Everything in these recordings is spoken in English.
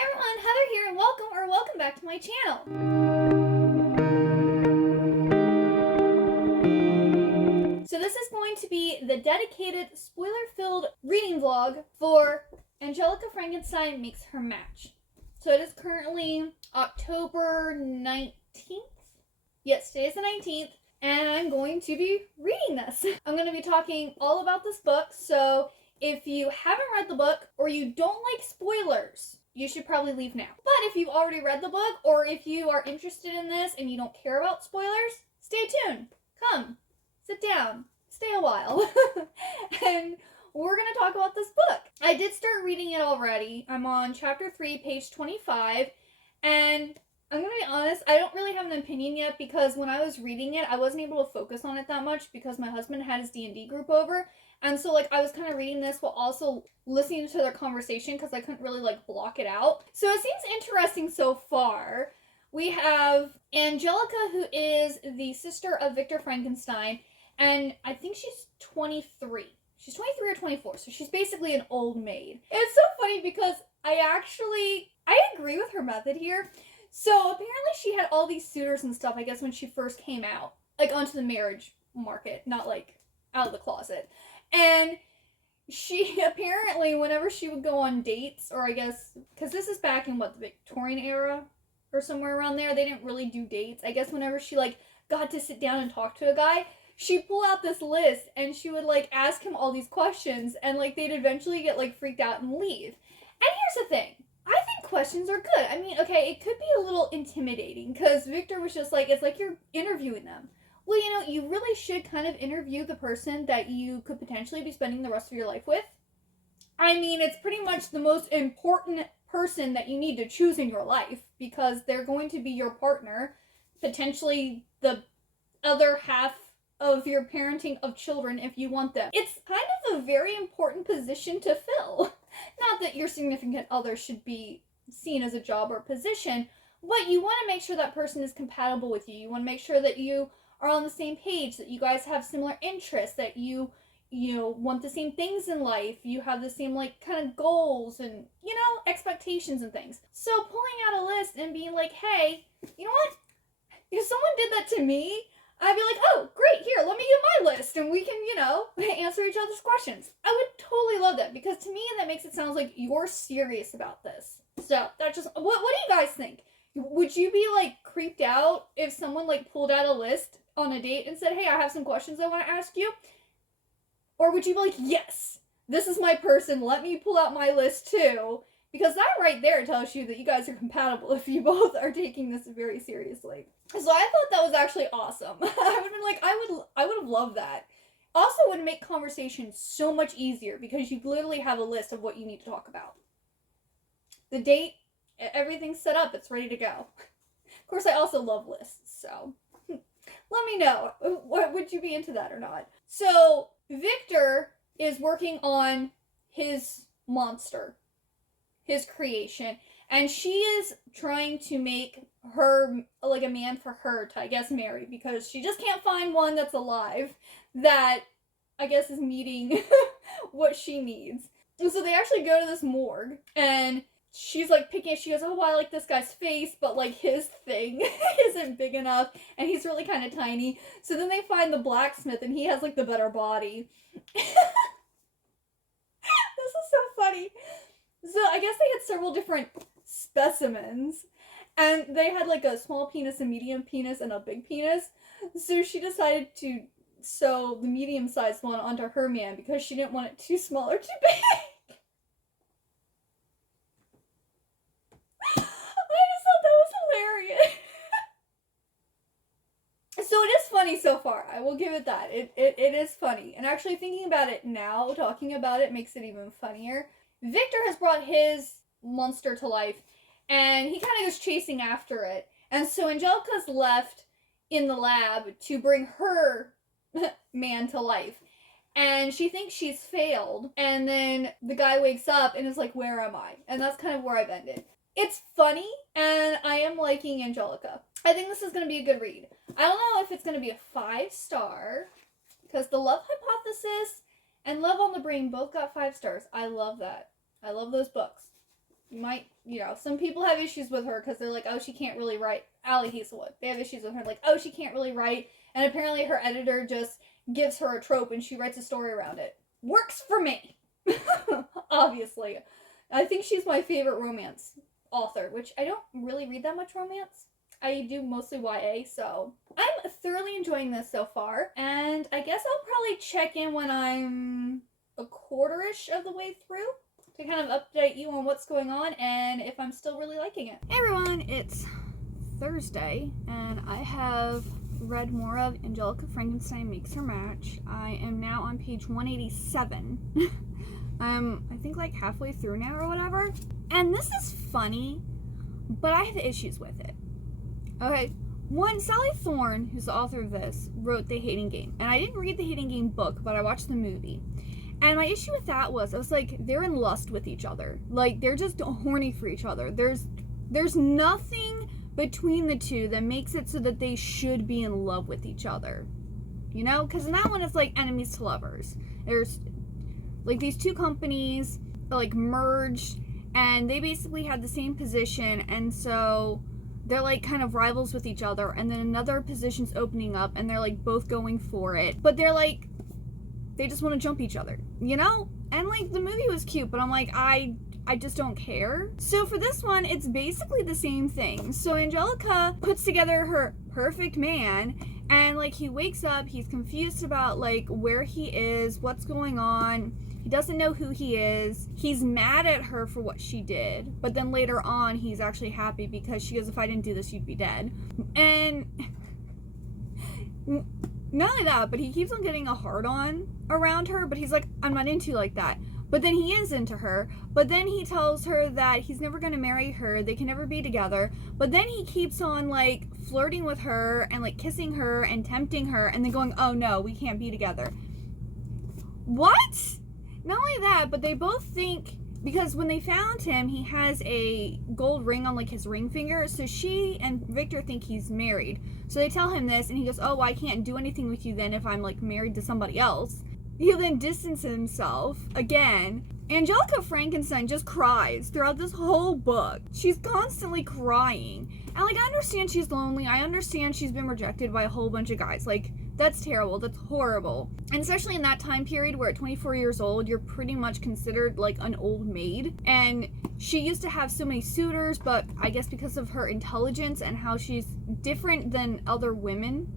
Hey everyone, Heather here, and welcome back to my channel. So this is going to be the dedicated, spoiler-filled reading vlog for Angelika Frankenstein Makes Her Match. So it is currently October 19th. Yes, today is the 19th, and I'm going to be reading this. I'm going to be talking all about this book, so if you haven't read the book or you don't like spoilers, you should probably leave now. But if you've already read the book, or if you are interested in this and you don't care about spoilers, stay tuned. Come, sit down, stay a while, and we're going to talk about this book. I did start reading it already. I'm on chapter 3, page 25, and I'm going to be honest, I don't really have an opinion yet because when I was reading it, I wasn't able to focus on it that much because my husband had his D&D group over. And so, I was kind of reading this while also listening to their conversation because I couldn't really, block it out. So it seems interesting so far. We have Angelika, who is the sister of Victor Frankenstein, and I think she's 23. She's 23 or 24, so she's basically an old maid. It's so funny because I agree with her method here. So apparently she had all these suitors and stuff, I guess, when she first came out, onto the marriage market, not, out of the closet. And she apparently, whenever she would go on dates, or I guess, because this is back in, the Victorian era, or somewhere around there, they didn't really do dates. I guess whenever she, got to sit down and talk to a guy, she'd pull out this list, and she would, ask him all these questions, and, they'd eventually get, freaked out and leave. And here's the thing. I think questions are good. I mean, okay, it could be a little intimidating, because Victor was just it's like you're interviewing them. Well, you really should kind of interview the person that you could potentially be spending the rest of your life with. I mean, it's pretty much the most important person that you need to choose in your life because they're going to be your partner, potentially the other half of your parenting of children if you want them. It's kind of a very important position to fill. Not that your significant other should be seen as a job or position, but you want to make sure that person is compatible with you. You want to make sure that you are on the same page, that you guys have similar interests, that you want the same things in life, you have the same, kind of goals and, expectations and things. So pulling out a list and being hey, you know what? If someone did that to me, I'd be oh, great, here, let me get my list, and we can, answer each other's questions. I would totally love that, because to me, that makes it sound like you're serious about this. So, that just, what do you guys think? Would you be, creeped out if someone, pulled out a list on a date and said, hey, I have some questions I want to ask you? Or would you be yes, this is my person, let me pull out my list too? Because that right there tells you that you guys are compatible if you both are taking this very seriously. So I thought that was actually awesome. I would have been I would have loved that. Also would make conversation so much easier because you literally have a list of what you need to talk about. The date, everything's set up, it's ready to go. Of course, I also love lists, so let me know. Would you be into that or not? So Victor is working on his monster, his creation, and she is trying to make her a man for her to, I guess, marry, because she just can't find one that's alive that I guess is meeting what she needs. And so they actually go to this morgue, and she's picking, she goes, oh, I like this guy's face, but his thing isn't big enough, and he's really kind of tiny. So then they find the blacksmith, and he has the better body. This is so funny. So I guess they had several different specimens, and they had a small penis, a medium penis, and a big penis. So she decided to sew the medium-sized one onto her man because she didn't want it too small or too big. I just thought that was hilarious. So it is funny so far. I will give it that. It is funny. And actually thinking about it now, talking about it makes it even funnier. Victor has brought his monster to life, and he kind of goes chasing after it. And so Angelika's left in the lab to bring her man to life. And she thinks she's failed. And then the guy wakes up and is where am I? And that's kind of where I've ended. It's funny, and I am liking Angelika. I think this is going to be a good read. I don't know if it's going to be a 5-star, because The Love Hypothesis and Love on the Brain both got 5 stars. I love that. I love those books. some people have issues with her because they're like, oh, she can't really write. Allie Hazelwood. They have issues with her, like, oh, she can't really write. And apparently her editor just gives her a trope and she writes a story around it. Works for me. Obviously. I think she's my favorite romance author, which I don't really read that much romance. I do mostly YA, so I'm thoroughly enjoying this so far. And I guess I'll probably check in when I'm a quarter-ish of the way through to kind of update you on what's going on and if I'm still really liking it. Hey everyone, it's Thursday, and I have read more of Angelika Frankenstein Makes Her Match. I am now on page 187. I'm, I think, like halfway through now or whatever. And this is funny, but I have issues with it. Okay, one, Sally Thorne, who's the author of this, wrote The Hating Game. And I didn't read the Hating Game book, but I watched the movie. And my issue with that was, I was like, they're in lust with each other. Like, they're just horny for each other. There's nothing between the two that makes it so that they should be in love with each other. You know? Because in that one, it's like enemies to lovers. There's, like, these two companies, like, merged, and they basically had the same position, and so they're, like, kind of rivals with each other, and then another position's opening up, and they're, like, both going for it. But they're, like, they just want to jump each other, you know? And, like, the movie was cute, but I'm like, I just don't care. So for this one, it's basically the same thing. So Angelika puts together her perfect man, and, like, he wakes up, he's confused about, like, where he is, what's going on. He doesn't know who he is. He's mad at her for what she did, but then later on, he's actually happy because she goes, if I didn't do this, you'd be dead. And not only that, but he keeps on getting a hard-on around her, but he's like, I'm not into you like that. But then he is into her, but then he tells her that he's never going to marry her, they can never be together, but then he keeps on, like, flirting with her and, like, kissing her and tempting her and then going, oh no, we can't be together. What? Not only that, but they both think, because when they found him, he has a gold ring on, like, his ring finger, so she and Victor think he's married. So they tell him this, and he goes, oh, well, I can't do anything with you then if I'm, like, married to somebody else. He then distances himself again. Angelika Frankenstein just cries throughout this whole book. She's constantly crying. And, like, I understand she's lonely. I understand she's been rejected by a whole bunch of guys. Like, that's terrible. That's horrible. And especially in that time period where at 24 years old, you're pretty much considered, like, an old maid. And she used to have so many suitors, but I guess because of her intelligence and how she's different than other women,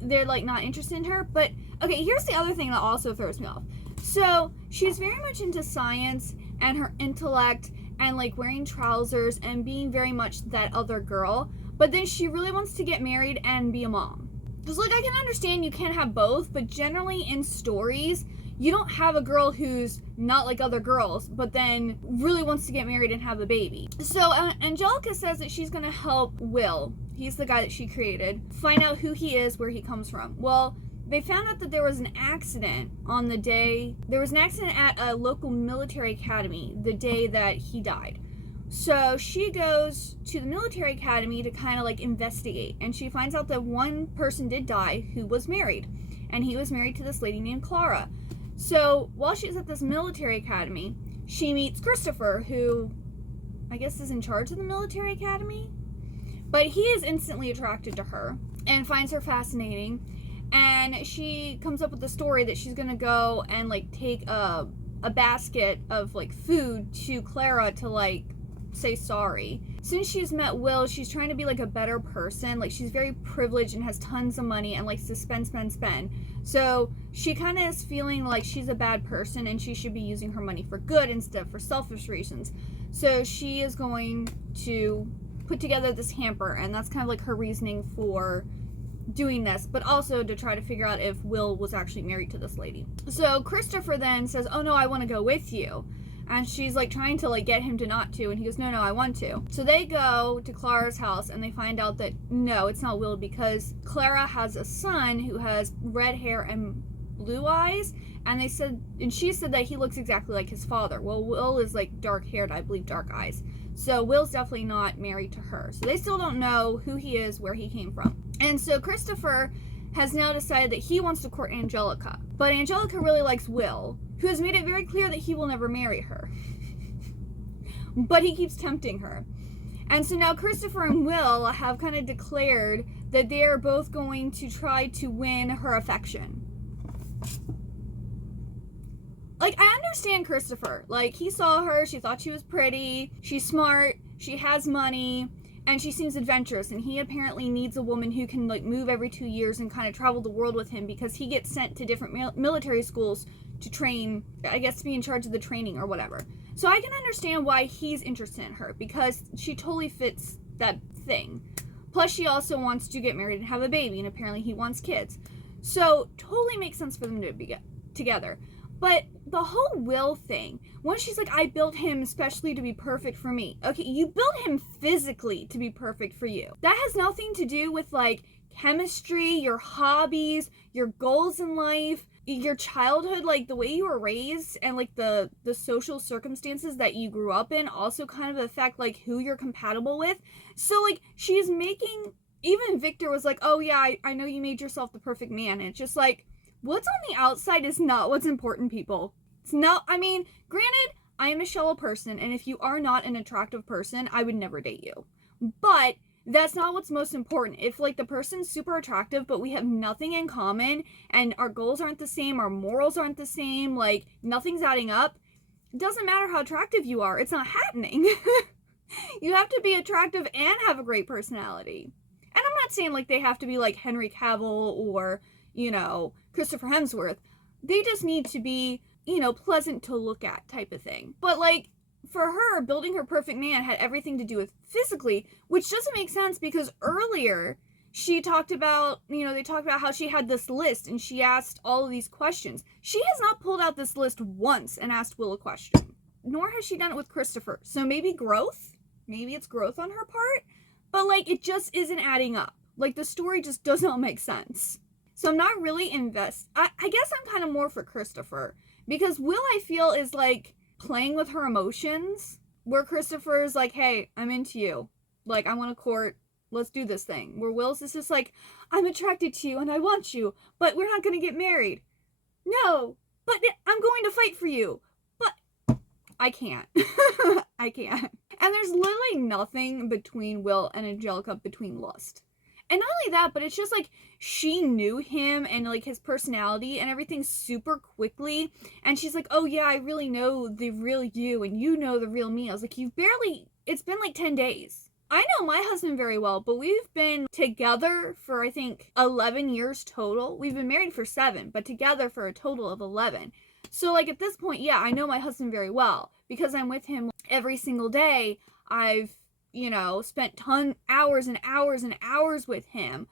they're, like, not interested in her. But okay, here's the other thing that also throws me off. So she's very much into science and her intellect and, like, wearing trousers and being very much that other girl, but then she really wants to get married and be a mom. Because, like, I can understand you can't have both, but generally in stories you don't have a girl who's not like other girls but then really wants to get married and have a baby. So Angelika says that she's gonna help Will, he's the guy that she created, find out who he is, where he comes from. Well, they found out that there was an accident on the day, there was an accident at a local military academy the day that he died. So she goes to the military academy to kind of, like, investigate, and she finds out that one person did die who was married, and he was married to this lady named Clara. So while she's at this military academy, she meets Christopher, who I guess is in charge of the military academy, but he is instantly attracted to her and finds her fascinating. And she comes up with the story that she's gonna go and, like, take a basket of, like, food to Clara to, like, say sorry. Since she's met Will, she's trying to be, like, a better person. Like, she's very privileged and has tons of money and likes to spend. So she kind of is feeling like she's a bad person and she should be using her money for good instead of for selfish reasons. So she is going to put together this hamper, and that's kind of like her reasoning for doing this, but also to try to figure out if Will was actually married to this lady. So Christopher then says, oh no, I want to go with you. And she's, like, trying to, like, get him to not to, and he goes, no, I want to. So they go to Clara's house, and they find out that, no, it's not Will, because Clara has a son who has red hair and blue eyes, and she said that he looks exactly like his father. Well, Will is, like, dark-haired, I believe, dark eyes. So Will's definitely not married to her. So they still don't know who he is, where he came from. And so Christopher has now decided that he wants to court Angelika. But Angelika really likes Will, who has made it very clear that he will never marry her. but he keeps tempting her. And so now Christopher and Will have kind of declared that they are both going to try to win her affection. Like, I understand Christopher. Like, he saw her, she thought she was pretty, she's smart, she has money, and she seems adventurous, and he apparently needs a woman who can, like, move every 2 years and kind of travel the world with him, because he gets sent to different military schools to train, I guess, to be in charge of the training or whatever. So I can understand why he's interested in her, because she totally fits that thing. Plus, she also wants to get married and have a baby, and apparently he wants kids. So, totally makes sense for them to be together. But the whole Will thing, when she's like, I built him especially to be perfect for me. Okay, you built him physically to be perfect for you. That has nothing to do with, like, chemistry, your hobbies, your goals in life, your childhood, like the way you were raised, and like the social circumstances that you grew up in also kind of affect like who you're compatible with. So like she's making, even Victor was like, oh yeah, I know you made yourself the perfect man. And it's just like, what's on the outside is not what's important, people. It's not, I mean, granted, I am a shallow person, and if you are not an attractive person, I would never date you. But that's not what's most important. If like the person's super attractive, but we have nothing in common, and our goals aren't the same, our morals aren't the same, like nothing's adding up, it doesn't matter how attractive you are, it's not happening. You have to be attractive and have a great personality. And I'm not saying like they have to be like Henry Cavill or, you know, Christopher Hemsworth. They just need to be, you know, pleasant to look at type of thing. But like, for her, building her perfect man had everything to do with physically, which doesn't make sense because earlier she talked about, you know, they talked about how she had this list and she asked all of these questions. She has not pulled out this list once and asked Will a question, nor has she done it with Christopher. So maybe growth, maybe it's growth on her part, but like it just isn't adding up. Like the story just does not make sense. So I'm not really I guess I'm kind of more for Christopher, because Will, I feel, is like playing with her emotions, where Christopher's like, hey, I'm into you, like I want to court, let's do this thing. Where Will's is just like, I'm attracted to you and I want you, but we're not going to get married. No, but I'm going to fight for you, but I can't. I can't. And there's literally nothing between Will and Angelika between lust. And not only that, but it's just like she knew him and like his personality and everything super quickly. And she's like, oh yeah, I really know the real you and you know the real me. I was like, it's been like 10 days. I know my husband very well, but we've been together for I think 11 years total. We've been married for 7, but together for a total of 11. So like at this point, yeah, I know my husband very well because I'm with him every single day. I've, you know, spent hours and hours and hours with him.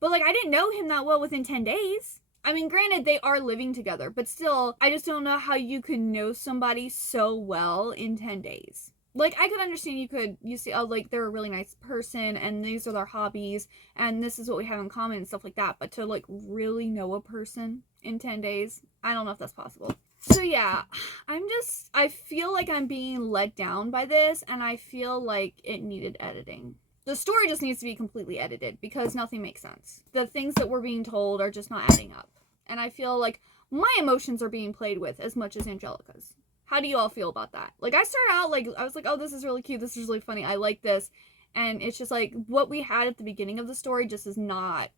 But like I didn't know him that well within 10 days. I mean, granted, they are living together, but still, I just don't know how you could know somebody so well in 10 days. Like, I could understand you see, oh, like, they're a really nice person, and these are their hobbies, and this is what we have in common, and stuff like that, but to, like, really know a person in 10 days, I don't know if that's possible. So, yeah, I feel like I'm being let down by this, and I feel like it needed editing. The story just needs to be completely edited, because nothing makes sense. The things that we're being told are just not adding up. And I feel like my emotions are being played with as much as Angelika's. How do you all feel about that? Like, I started out, like, I was like, oh, this is really cute, this is really funny, I like this. And it's just like, what we had at the beginning of the story just is not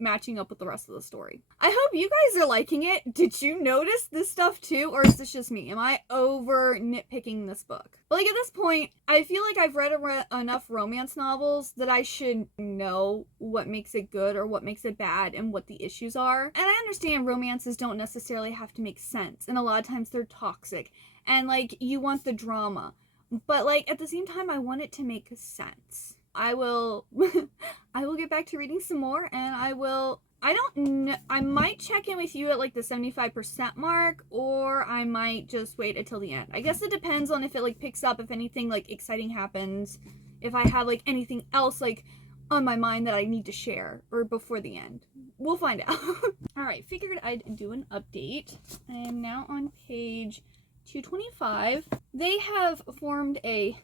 matching up with the rest of the story. I hope you guys are liking it. Did you notice this stuff too, or is this just me? Am I over nitpicking this book? But like at this point, I feel like I've read enough romance novels that I should know what makes it good or what makes it bad and what the issues are. And I understand romances don't necessarily have to make sense, and a lot of times they're toxic, and like you want the drama, but like at the same time I want it to make sense. I will get back to reading some more, and I don't know, I might check in with you at like the 75% mark, or I might just wait until the end. I guess it depends on if it like picks up, if anything like exciting happens, if I have like anything else like on my mind that I need to share, or before the end. We'll find out. Alright, figured I'd do an update. I am now on page 225. They have formed a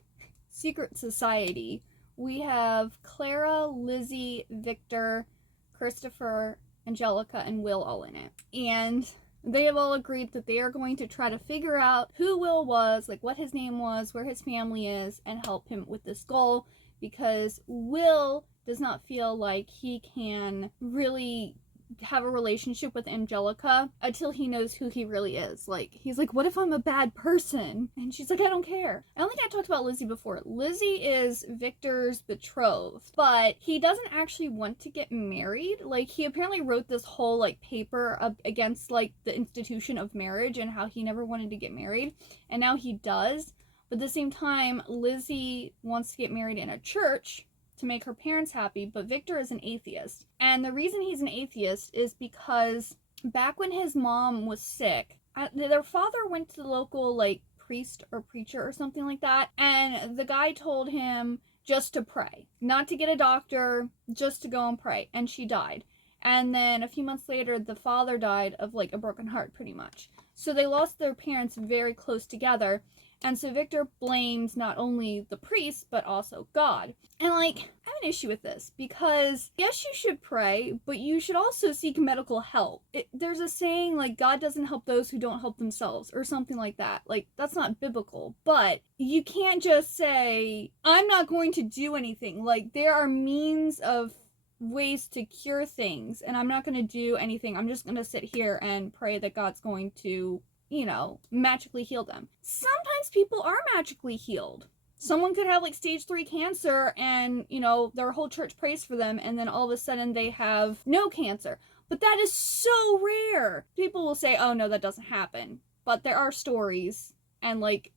secret society. We have Clara, Lizzie, Victor, Christopher, Angelika, and Will all in it. And they have all agreed that they are going to try to figure out who Will was, like what his name was, where his family is, and help him with this goal, because Will does not feel like he can really have a relationship with Angelika until he knows who he really is. Like, he's like, what if I'm a bad person? And she's like, I don't care. I don't think I talked about Lizzie before. Lizzie is Victor's betrothed, but he doesn't actually want to get married. Like, he apparently wrote this whole, like, paper against, like, the institution of marriage and how he never wanted to get married, and now he does. But at the same time, Lizzie wants to get married in a church to make her parents happy, but Victor is an atheist. And the reason he's an atheist is because back when his mom was sick, their father went to the local, like, priest or preacher or something like that, and the guy told him just to pray. Not to get a doctor, just to go and pray. And she died. And then a few months later, the father died of, like, a broken heart, pretty much. So they lost their parents very close together. And so Victor blames not only the priest, but also God. And, like, I have an issue with this, because yes, you should pray, but you should also seek medical help. There's a saying, like, God doesn't help those who don't help themselves, or something like that. Like, that's not biblical. But you can't just say, I'm not going to do anything. Like, there are means of ways to cure things, and I'm not going to do anything. I'm just going to sit here and pray that God's going to, you know, magically heal them. Sometimes people are magically healed. Someone could have, like, stage 3 cancer and, you know, their whole church prays for them, and then all of a sudden they have no cancer. But that is so rare. People will say, oh no, that doesn't happen. But there are stories and, like,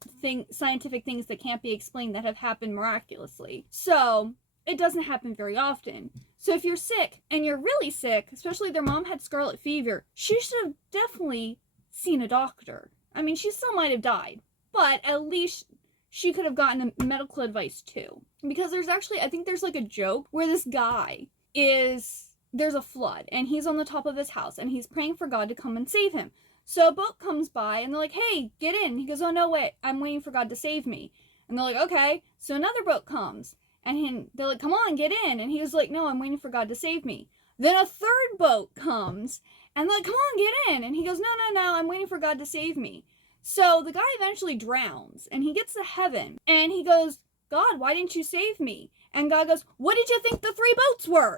scientific things that can't be explained that have happened miraculously. So it doesn't happen very often. So if you're sick, and you're really sick, especially their mom had scarlet fever, she should have definitely seen a doctor. I mean, she still might have died, but at least she could have gotten a medical advice too. Because there's actually, I think there's, like, a joke where this guy there's a flood, and he's on the top of his house, and he's praying for God to come and save him. So a boat comes by, and they're like, hey, get in. He goes, oh no, wait, I'm waiting for God to save me. And they're like, okay. So another boat comes, and they're like, come on, get in. And he was like, no, I'm waiting for God to save me. Then a third boat comes, and they're like, come on, get in. And he goes, no, I'm waiting for God to save me. So the guy eventually drowns, and he gets to heaven, and he goes, God, why didn't you save me? And God goes, what did you think the 3 boats were?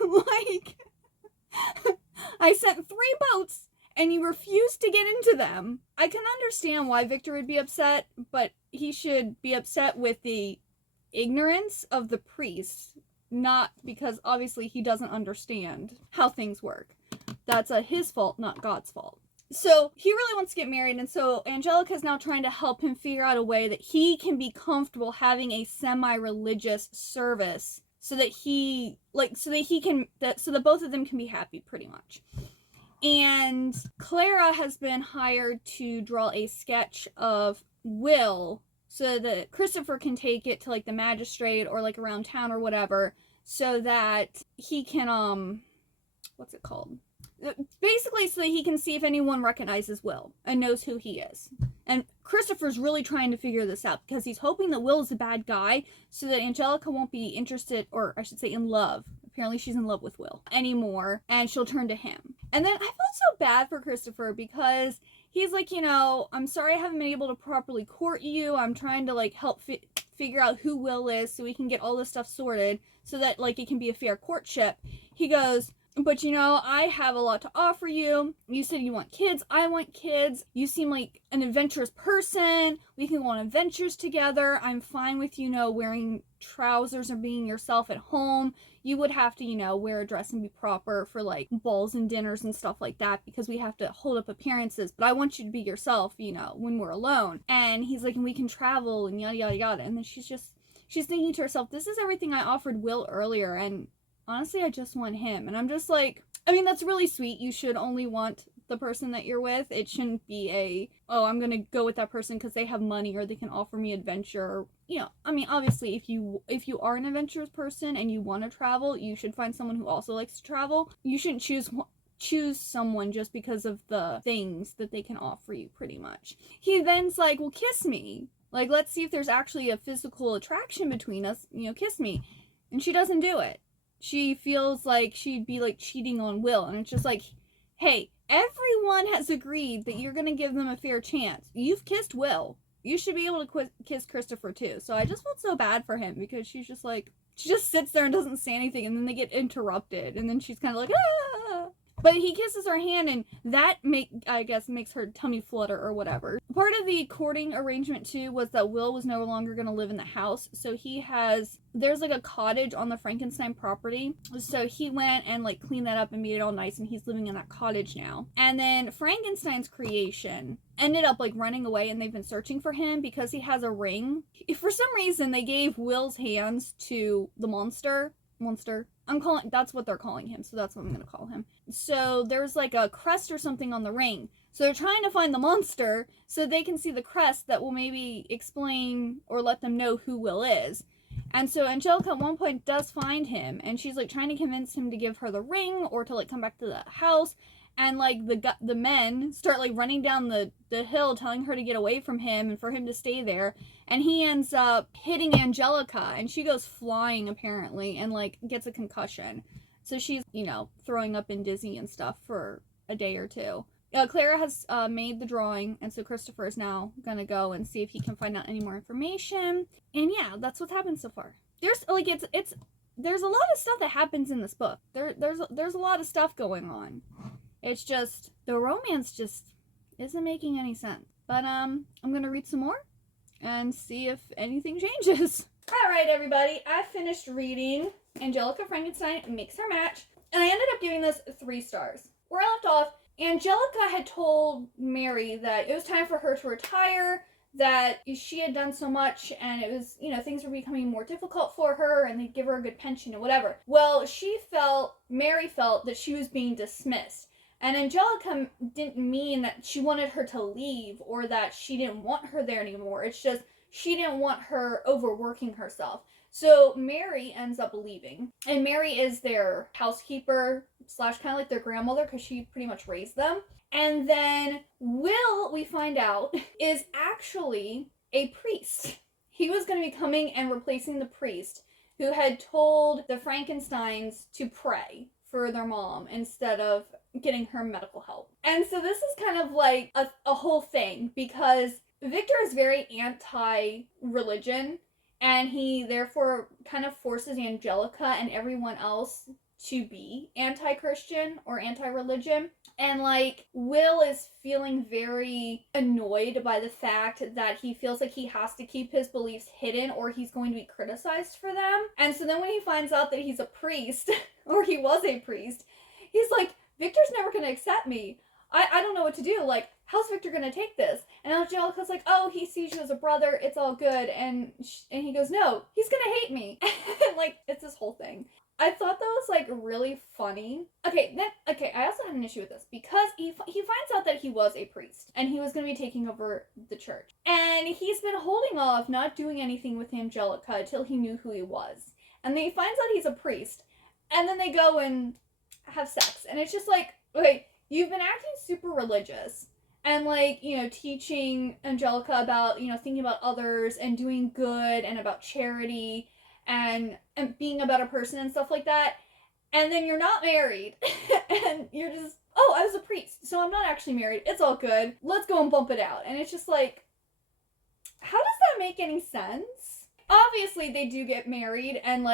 Like, I sent 3 boats, and you refused to get into them. I can understand why Victor would be upset, but he should be upset with the ignorance of the priest, not because obviously he doesn't understand how things work. That's his fault, not God's fault. So he really wants to get married, and so Angelika is now trying to help him figure out a way that he can be comfortable having a semi-religious service, so that so that both of them can be happy, pretty much. And Clara has been hired to draw a sketch of Will, so that Christopher can take it to, like, the magistrate or, like, around town or whatever, so that he can what's it called? Basically, so that he can see if anyone recognizes Will and knows who he is. And Christopher's really trying to figure this out, because he's hoping that Will is a bad guy, so that Angelika won't be interested, or I should say in love. Apparently she's in love with Will anymore, and she'll turn to him. And then I felt so bad for Christopher, because he's like, you know, I'm sorry I haven't been able to properly court you. I'm trying to, like, help figure out who Will is so we can get all this stuff sorted so that, like, it can be a fair courtship. He goes, but, you know, I have a lot to offer you. You said you want kids. I want kids. You seem like an adventurous person. We can go on adventures together. I'm fine with, you know, wearing trousers or being yourself at home. You would have to, you know, wear a dress and be proper for, like, balls and dinners and stuff like that, because we have to hold up appearances. But I want you to be yourself, you know, when we're alone. And he's like, and we can travel and yada, yada, yada. And then she's thinking to herself, this is everything I offered Will earlier, and honestly, I just want him. And I'm just like, I mean, that's really sweet. You should only want the person that you're with. It shouldn't be I'm gonna go with that person because they have money or they can offer me adventure. Or, you know, I mean, obviously, if you are an adventurous person and you want to travel, you should find someone who also likes to travel. You shouldn't choose someone just because of the things that they can offer you, pretty much. He then's like, well, kiss me. Like, let's see if there's actually a physical attraction between us. You know, kiss me. And she doesn't do it. She feels like she'd be, like, cheating on Will. And it's just like, hey, everyone has agreed that you're going to give them a fair chance. You've kissed Will. You should be able to kiss Christopher too. So I just felt so bad for him because she's just like, she just sits there and doesn't say anything, and then they get interrupted, and then she's kind of like, ah. But he kisses her hand, and that makes her tummy flutter or whatever. Part of the courting arrangement too was that Will was no longer going to live in the house, so there's like a cottage on the Frankenstein property, so he went and like cleaned that up and made it all nice, and he's living in that cottage now. And then Frankenstein's creation ended up like running away, and they've been searching for him because he has a ring. For some reason, they gave Will's hands to the monster. That's what they're calling him, so that's what I'm gonna call him. So there's like a crest or something on the ring. So they're trying to find the monster so they can see the crest that will maybe explain or let them know who Will is. And so Angelika at one point does find him, and she's like trying to convince him to give her the ring or to like come back to the house. And like the men start like running down the hill telling her to get away from him and for him to stay there. And he ends up hitting Angelika, and she goes flying apparently and like gets a concussion. So she's, throwing up and dizzy and stuff for a day or two. Clara has made the drawing, and so Christopher is now gonna go and see if he can find out any more information. And yeah, that's what's happened so far. There's like there's a lot of stuff that happens in this book. There's a lot of stuff going on. It's just, the romance just isn't making any sense. But, I'm gonna read some more and see if anything changes. Alright, everybody, I finished reading Angelika Frankenstein Makes Her Match, and I ended up giving this 3 stars. Where I left off, Angelika had told Mary that it was time for her to retire, that she had done so much, and it was, things were becoming more difficult for her, and they'd give her a good pension and whatever. Well, Mary felt that she was being dismissed. And Angelika didn't mean that she wanted her to leave or that she didn't want her there anymore. It's just she didn't want her overworking herself. So Mary ends up leaving. And Mary is their housekeeper / kind of like their grandmother because she pretty much raised them. And then Will, we find out, is actually a priest. He was going to be coming and replacing the priest who had told the Frankensteins to pray for their mom instead of getting her medical help. And so this is kind of like a whole thing because Victor is very anti-religion, and he therefore kind of forces Angelika and everyone else to be anti-Christian or anti-religion. And like Will is feeling very annoyed by the fact that he feels like he has to keep his beliefs hidden or he's going to be criticized for them. And so then when he finds out that he's a priest, or he was a priest, he's like, Victor's never going to accept me. I don't know what to do. Like, how's Victor going to take this? And Angelika's like, oh, he sees you as a brother. It's all good. And he goes, no, he's going to hate me. And like, it's this whole thing. I thought that was like really funny. Okay, I also had an issue with this because he finds out that he was a priest and he was going to be taking over the church. And he's been holding off not doing anything with Angelika until he knew who he was. And then he finds out he's a priest, and then they go and have sex. And it's just like, okay, you've been acting super religious and like, teaching Angelika about, thinking about others and doing good and about charity and being a better person and stuff like that. And then you're not married and you're just, oh, I was a priest, so I'm not actually married. It's all good. Let's go and bump it out. And it's just like, how does that make any sense? Obviously they do get married and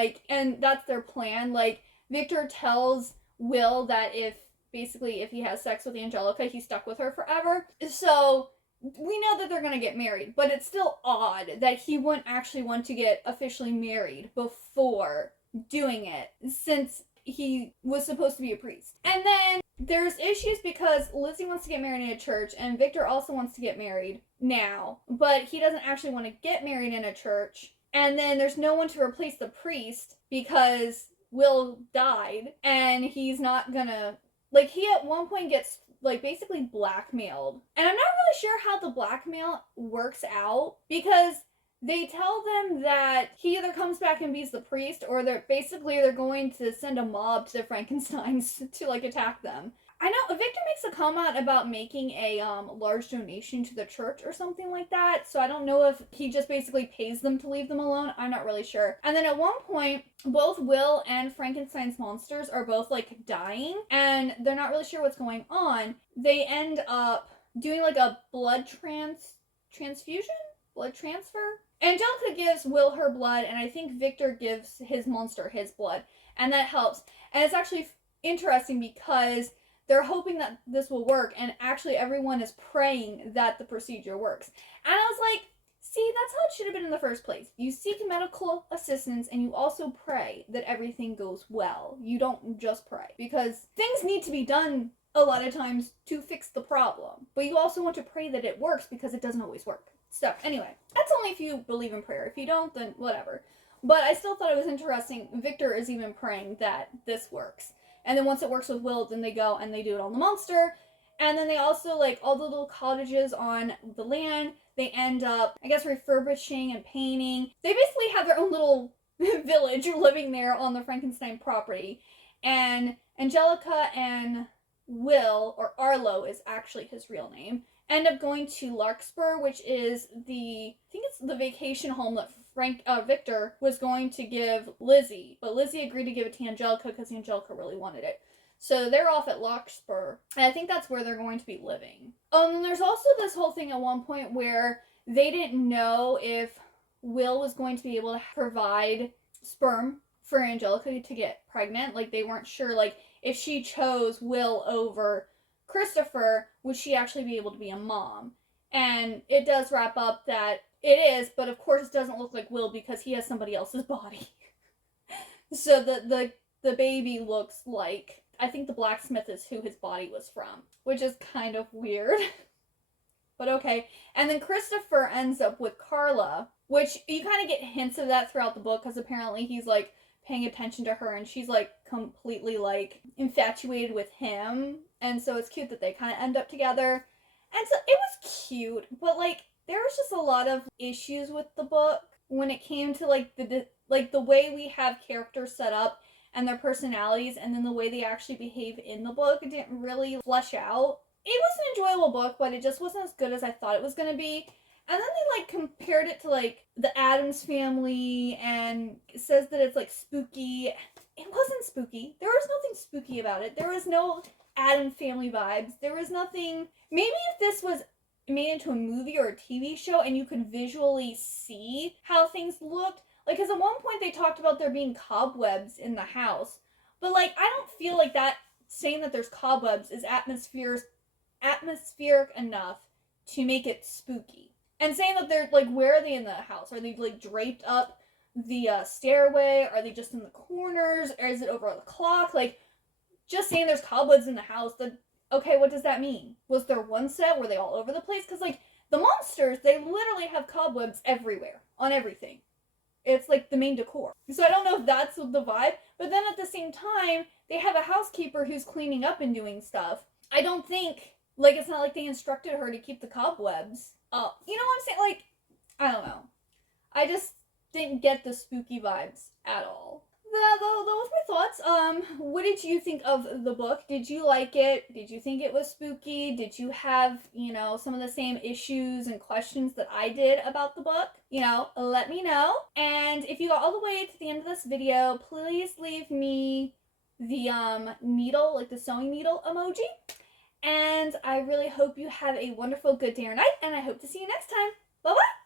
that's their plan. Like, Victor tells Will that if he has sex with Angelika, he's stuck with her forever. So we know that they're going to get married, but it's still odd that he wouldn't actually want to get officially married before doing it, since he was supposed to be a priest. And then there's issues because Lizzie wants to get married in a church, and Victor also wants to get married now, but he doesn't actually want to get married in a church. And then there's no one to replace the priest because Will died, and he's not gonna, like, he at one point gets, like, basically blackmailed. And I'm not really sure how the blackmail works out, because they tell them that he either comes back and beats the priest, or they're going to send a mob to the Frankensteins to, like, attack them. I know Victor makes a comment about making a large donation to the church or something like that. So I don't know if he just basically pays them to leave them alone. I'm not really sure. And then at one point, both Will and Frankenstein's monsters are both like dying, and they're not really sure what's going on. They end up doing like a blood transfusion? Blood transfer? Angelika gives Will her blood, and I think Victor gives his monster his blood, and that helps. And it's actually interesting because they're hoping that this will work, and actually everyone is praying that the procedure works. And I was like, see, that's how it should have been in the first place. You seek medical assistance, and you also pray that everything goes well. You don't just pray, because things need to be done a lot of times to fix the problem. But you also want to pray that it works, because it doesn't always work. So anyway, that's only if you believe in prayer. If you don't, then whatever. But I still thought it was interesting. Victor is even praying that this works. And then once it works with Will, then they go and they do it on the monster. And then they also, like, all the little cottages on the land, they end up, I guess, refurbishing and painting. They basically have their own little village living there on the Frankenstein property. And Angelika and Will, or Arlo is actually his real name, end up going to Larkspur, which is I think it's the vacation home that Victor was going to give Lizzie, but Lizzie agreed to give it to Angelika because Angelika really wanted it. So they're off at Larkspur, and I think that's where they're going to be living. And there's also this whole thing at one point where they didn't know if Will was going to be able to provide sperm for Angelika to get pregnant. Like, they weren't sure, like, if she chose Will over Christopher, would she actually be able to be a mom? And it does wrap up that it is, but of course it doesn't look like Will because he has somebody else's body. So the baby looks like, I think the blacksmith is who his body was from, which is kind of weird. But okay. And then Christopher ends up with Carla, which you kind of get hints of that throughout the book, because apparently he's like paying attention to her and she's like completely like infatuated with him. And so it's cute that they kind of end up together. And so it was cute, but like there was just a lot of issues with the book when it came to like the way we have characters set up and their personalities, and then the way they actually behave in the book. It didn't really flesh out. It was an enjoyable book, but it just wasn't as good as I thought it was going to be. And then they like compared it to like the Addams Family, and it says that it's like spooky. It wasn't spooky. There was nothing spooky about it. There was no Addams Family vibes. There was nothing. Maybe if this was made into a movie or a TV show and you could visually see how things looked. Like, because at one point they talked about there being cobwebs in the house. But like, I don't feel like that saying that there's cobwebs is atmospheric enough to make it spooky. And saying that they're, like, where are they in the house? Are they, like, draped up the stairway? Are they just in the corners? Or is it over the clock? Like, just saying there's cobwebs in the house, okay, what does that mean? Was there one set? Were they all over the place? Because, like, the monsters, they literally have cobwebs everywhere, on everything. It's, like, the main decor. So I don't know if that's the vibe, but then at the same time, they have a housekeeper who's cleaning up and doing stuff. I don't think, like, it's not like they instructed her to keep the cobwebs up. You know what I'm saying? Like, I don't know. I just didn't get the spooky vibes at all. Those were my thoughts. What did you think of the book? Did you like it? Did you think it was spooky? Did you have, you know, some of the same issues and questions that I did about the book? You know, let me know. And if you got all the way to the end of this video, please leave me the needle, like the sewing needle emoji. And I really hope you have a wonderful, good day or night, and I hope to see you next time. Bye-bye!